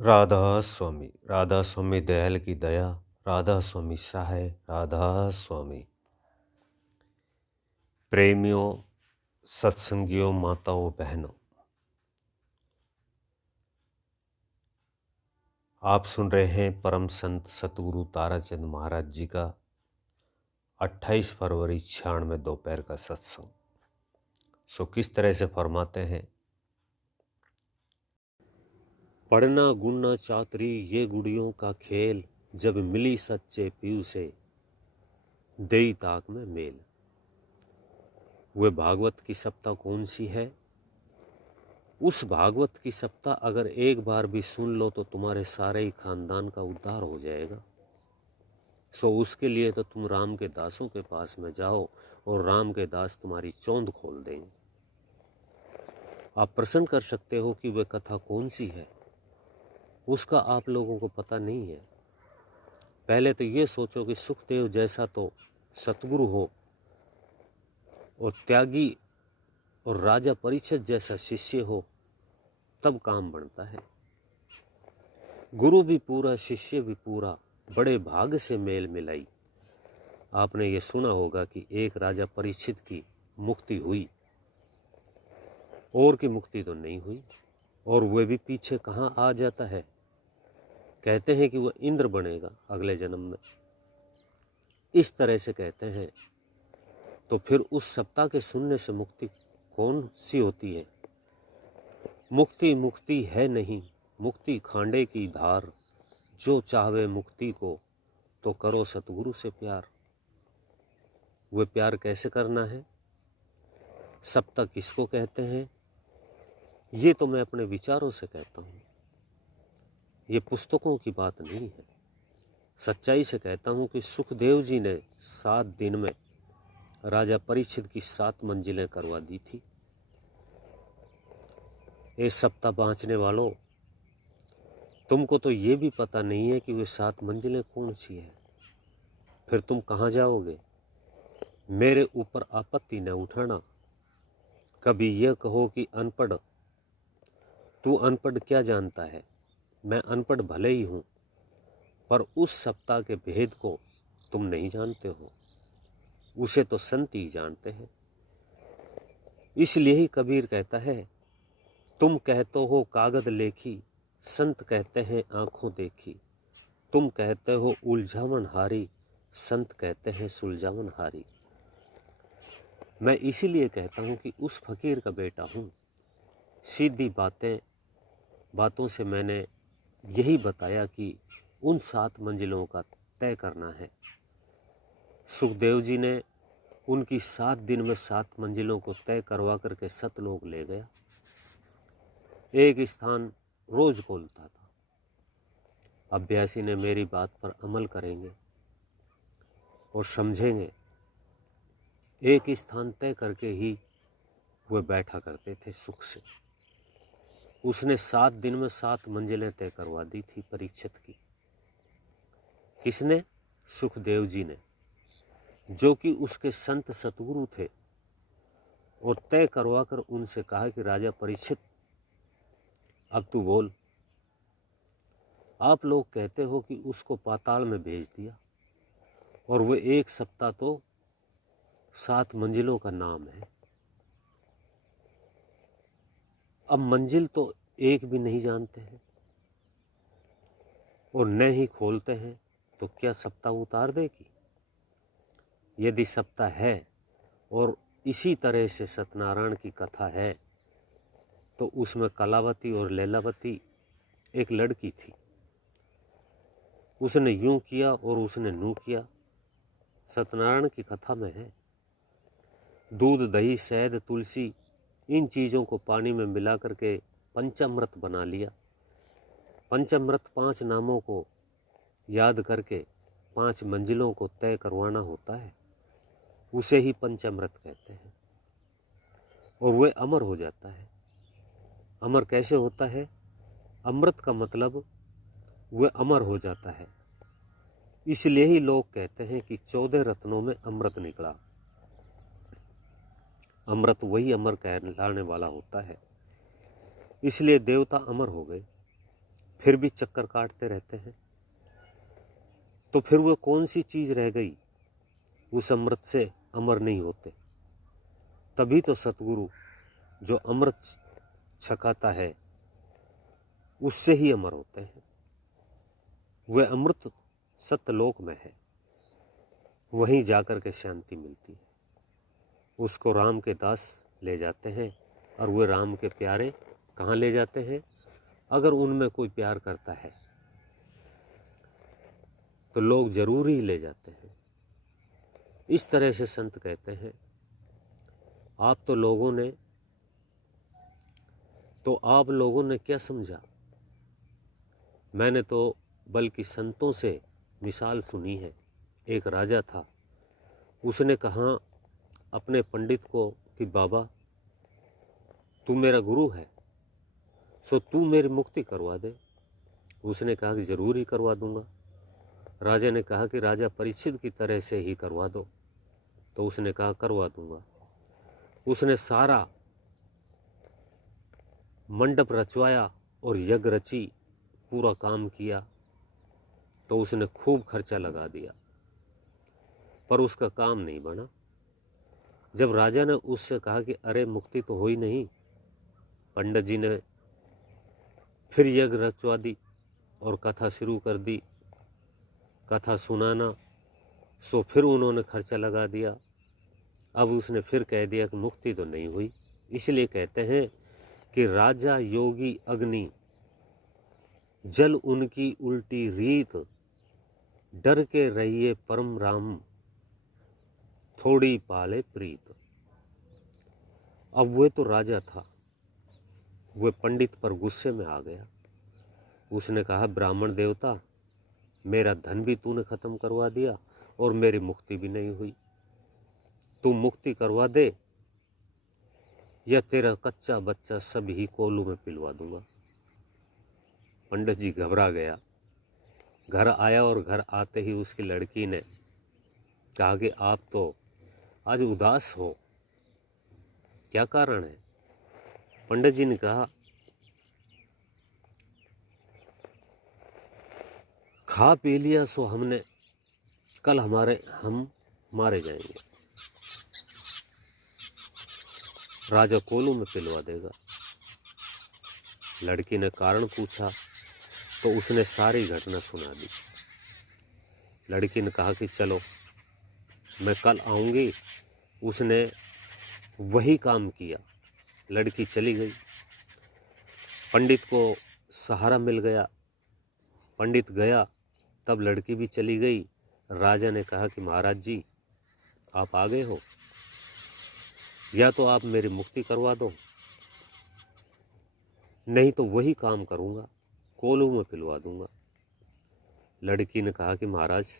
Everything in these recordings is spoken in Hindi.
राधा स्वामी दयाल की दया, राधा स्वामी सहाय, राधा स्वामी। प्रेमियों, सत्संगियों, माताओं, बहनों, आप सुन रहे हैं परम संत सतगुरु ताराचंद महाराज जी का 28 फरवरी 96 दोपहर का सत्संग। सो किस तरह से फरमाते हैं, पढ़ना गुणना चातरी ये गुड़ियों का खेल, जब मिली सच्चे पीऊ से देई ताक में मेल। वे भागवत की सप्ताह कौन सी है? उस भागवत की सप्ताह अगर एक बार भी सुन लो तो तुम्हारे सारे ही खानदान का उद्धार हो जाएगा। सो उसके लिए तो तुम राम के दासों के पास में जाओ और राम के दास तुम्हारी चौंध खोल देंगे। आप प्रश्न कर सकते हो कि वह कथा कौन सी है, उसका आप लोगों को पता नहीं है। पहले तो ये सोचो कि सुखदेव जैसा तो सतगुरु हो और त्यागी और राजा परीक्षित जैसा शिष्य हो, तब काम बनता है। गुरु भी पूरा, शिष्य भी पूरा, बड़े भाग से मेल मिलाई। आपने ये सुना होगा कि एक राजा परीक्षित की मुक्ति हुई और की मुक्ति तो नहीं हुई, और वह भी पीछे कहाँ आ जाता है। कहते हैं कि वह इंद्र बनेगा अगले जन्म में, इस तरह से कहते हैं। तो फिर उस सप्ताह के सुनने से मुक्ति कौन सी होती है? मुक्ति मुक्ति है नहीं, मुक्ति खांडे की धार, जो चाहवे मुक्ति को तो करो सतगुरु से प्यार। वे प्यार कैसे करना है, सप्ताह किसको कहते हैं, ये तो मैं अपने विचारों से कहता हूँ। ये पुस्तकों की बात नहीं है। सच्चाई से कहता हूँ कि सुखदेव जी ने 7 दिन में राजा परीक्षित की 7 मंजिलें करवा दी थी। ये सप्ताह बाँचने वालों, तुमको तो ये भी पता नहीं है कि वे 7 मंजिलें कौन सी है। फिर तुम कहाँ जाओगे? मेरे ऊपर आपत्ति न उठाना। कभी यह कहो कि अनपढ़, तू अनपढ़ क्या जानता है। मैं अनपढ़ भले ही हूँ, पर उस सप्ताह के भेद को तुम नहीं जानते हो, उसे तो संत ही जानते हैं। इसलिए ही कबीर कहता है, तुम कहते हो कागज लेखी, संत कहते हैं आंखों देखी। तुम कहते हो उलझावन हारी, संत कहते हैं सुलझावन हारी। मैं इसीलिए कहता हूँ कि उस फकीर का बेटा हूँ। सीधी बातों से मैंने यही बताया कि उन 7 मंजिलों का तय करना है। सुखदेव जी ने उनकी 7 दिन में 7 मंजिलों को तय करवा करके सतलोक ले गया। एक स्थान रोज खोलता था। अभ्यासी ने मेरी बात पर अमल करेंगे और समझेंगे, एक स्थान तय करके ही वे बैठा करते थे सुख से। उसने 7 दिन में 7 मंजिलें तय करवा दी थी परीक्षित की। किसने? सुखदेव जी ने, जो कि उसके संत सतगुरु थे, और तय करवा कर उनसे कहा कि राजा परीक्षित, अब तू बोल। आप लोग कहते हो कि उसको पाताल में भेज दिया, और वो एक सप्ताह तो 7 मंजिलों का नाम है। अब मंजिल तो एक भी नहीं जानते हैं और न ही खोलते हैं, तो क्या सप्ताह उतार देगी? यदि सप्ताह है और इसी तरह से सत्यनारायण की कथा है, तो उसमें कलावती और लैलावती एक लड़की थी। उसने यूं किया और उसने नू किया। सत्यनारायण की कथा में है। दूध, दही, शहद, तुलसी, इन चीज़ों को पानी में मिला करके पंचामृत बना लिया। पंचामृत 5 नामों को याद करके 5 मंजिलों को तय करवाना होता है, उसे ही पंचामृत कहते हैं, और वह अमर हो जाता है। अमर कैसे होता है? अमृत का मतलब वह अमर हो जाता है। इसलिए ही लोग कहते हैं कि 14 रत्नों में अमृत निकला। अमृत वही अमर कहलाने वाला होता है। इसलिए देवता अमर हो गए। फिर भी चक्कर काटते रहते हैं। तो फिर वो कौन सी चीज़ रह गई उस अमृत से अमर नहीं होते? तभी तो सतगुरु जो अमृत छकाता है उससे ही अमर होते हैं। वह अमृत सत्यलोक में है, वहीं जाकर के शांति मिलती है। उसको राम के दास ले जाते हैं और वे राम के प्यारे कहाँ ले जाते हैं? अगर उनमें कोई प्यार करता है तो लोग जरूर ही ले जाते हैं। इस तरह से संत कहते हैं आप लोगों ने क्या समझा? मैंने तो बल्कि संतों से मिसाल सुनी है। एक राजा था, उसने कहा अपने पंडित को कि बाबा तू मेरा गुरु है, सो तू मेरी मुक्ति करवा दे। उसने कहा कि जरूर ही करवा दूंगा। राजा ने कहा कि राजा परीक्षित की तरह से ही करवा दो। तो उसने कहा करवा दूंगा। उसने सारा मंडप रचवाया और यज्ञ रची, पूरा काम किया। तो उसने खूब खर्चा लगा दिया, पर उसका काम नहीं बना। जब राजा ने उससे कहा कि अरे मुक्ति तो हुई नहीं, पंडित जी ने फिर यज्ञ रचवा दी और कथा शुरू कर दी, कथा सुनाना। सो फिर उन्होंने खर्चा लगा दिया। अब उसने फिर कह दिया कि मुक्ति तो नहीं हुई। इसलिए कहते हैं कि राजा योगी अग्नि, जल उनकी उल्टी रीत, डर के रहिए परम राम, थोड़ी पाले प्रीत। अब वह तो राजा था, वह पंडित पर गुस्से में आ गया। उसने कहा ब्राह्मण देवता, मेरा धन भी तूने खत्म करवा दिया और मेरी मुक्ति भी नहीं हुई। तू मुक्ति करवा दे या तेरा कच्चा बच्चा सब ही कोलू में पिलवा दूंगा। पंडित जी घबरा गया। घर आया और घर आते ही उसकी लड़की ने कहा कि आप तो आज उदास हो, क्या कारण है? पंडित जी ने कहा खा पी लिया सो हमने, कल हम मारे जाएंगे। राजा कोलू में पिलवा देगा। लड़की ने कारण पूछा तो उसने सारी घटना सुना दी। लड़की ने कहा कि चलो मैं कल आऊंगी। उसने वही काम किया। लड़की चली गई। पंडित को सहारा मिल गया। पंडित गया तब लड़की भी चली गई। राजा ने कहा कि महाराज जी आप आ गए हो, या तो आप मेरी मुक्ति करवा दो, नहीं तो वही काम करूंगा, कोलू में पिलवा दूंगा। लड़की ने कहा कि महाराज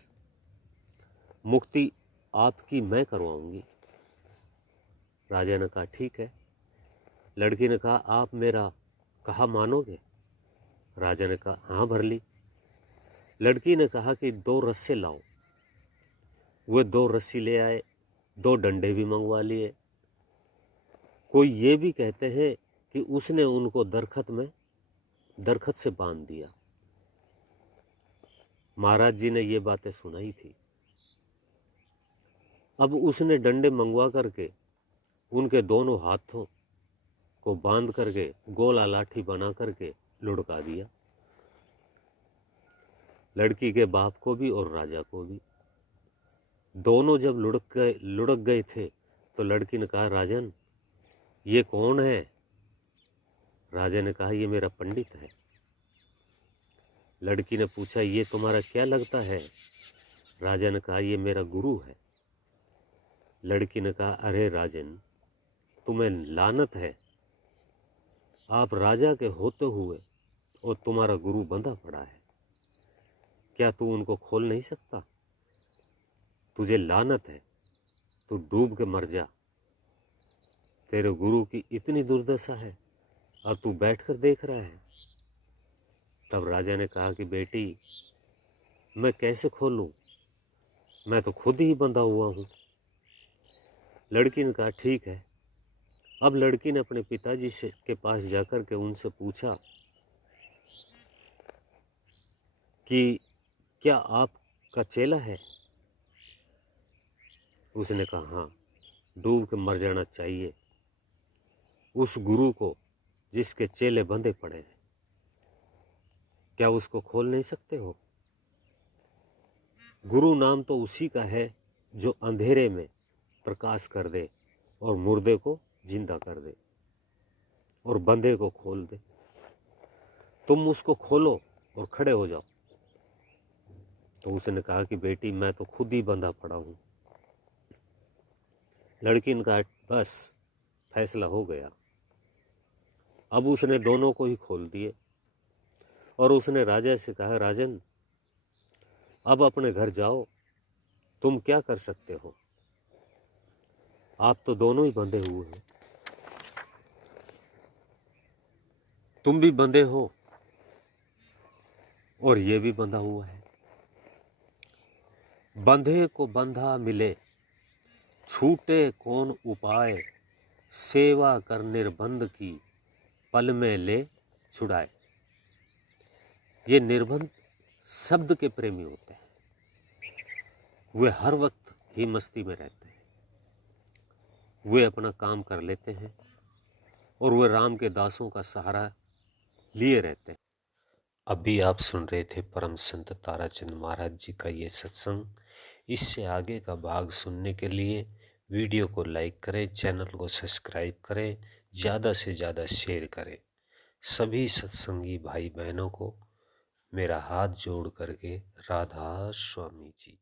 मुक्ति आपकी मैं करवाऊंगी। राजा ने कहा ठीक है। लड़की ने कहा आप मेरा कहा मानोगे? राजा ने कहा हाँ भर ली। लड़की ने कहा कि 2 रस्से लाओ। वे 2 रस्सी ले आए, 2 डंडे भी मंगवा लिए। कोई ये भी कहते हैं कि उसने उनको दरखत से बांध दिया। महाराज जी ने ये बातें सुनाई थी। अब उसने डंडे मंगवा करके उनके दोनों हाथों को बांध करके गोला लाठी बना करके लुढ़का दिया, लड़की के बाप को भी और राजा को भी। दोनों जब लुढ़क गए थे तो लड़की ने कहा राजन ये कौन है? राजा ने कहा ये मेरा पंडित है। लड़की ने पूछा ये तुम्हारा क्या लगता है? राजा ने कहा ये मेरा गुरु है। लड़की ने कहा अरे राजन तुम्हें लानत है, आप राजा के होते हुए और तुम्हारा गुरु बंधा पड़ा है, क्या तू उनको खोल नहीं सकता? तुझे लानत है, तू डूब के मर जा। तेरे गुरु की इतनी दुर्दशा है और तू बैठकर देख रहा है। तब राजा ने कहा कि बेटी मैं कैसे खोलूं, मैं तो खुद ही बंधा हुआ हूं। लड़की ने कहा ठीक है। अब लड़की ने अपने पिताजी के पास जाकर के उनसे पूछा कि क्या आपका चेला है? उसने कहा हाँ, डूब के मर जाना चाहिए उस गुरु को जिसके चेले बंधे पड़े हैं। क्या उसको खोल नहीं सकते हो? गुरु नाम तो उसी का है जो अंधेरे में प्रकाश कर दे और मुर्दे को जिंदा कर दे और बंधे को खोल दे। तुम उसको खोलो और खड़े हो जाओ। तो उसने कहा कि बेटी मैं तो खुद ही बंधा पड़ा हूं। लड़की ने कहा बस फैसला हो गया। अब उसने दोनों को ही खोल दिए और उसने राजा से कहा राजन अब अपने घर जाओ, तुम क्या कर सकते हो, आप तो दोनों ही बंधे हुए हैं, तुम भी बंधे हो और ये भी बंधा हुआ है। बंधे को बंधा मिले, छूटे कौन उपाय, सेवा कर निर्बंध की, पल में ले छुड़ाए। ये निर्बंध शब्द के प्रेमी होते हैं। वे हर वक्त ही मस्ती में रहते हैं। वे अपना काम कर लेते हैं और वे राम के दासों का सहारा लिए रहते हैं। अभी आप सुन रहे थे परम संत ताराचंद महाराज जी का ये सत्संग। इससे आगे का भाग सुनने के लिए वीडियो को लाइक करें, चैनल को सब्सक्राइब करें, ज़्यादा से ज़्यादा शेयर करें। सभी सत्संगी भाई बहनों को मेरा हाथ जोड़ करके राधा स्वामी जी।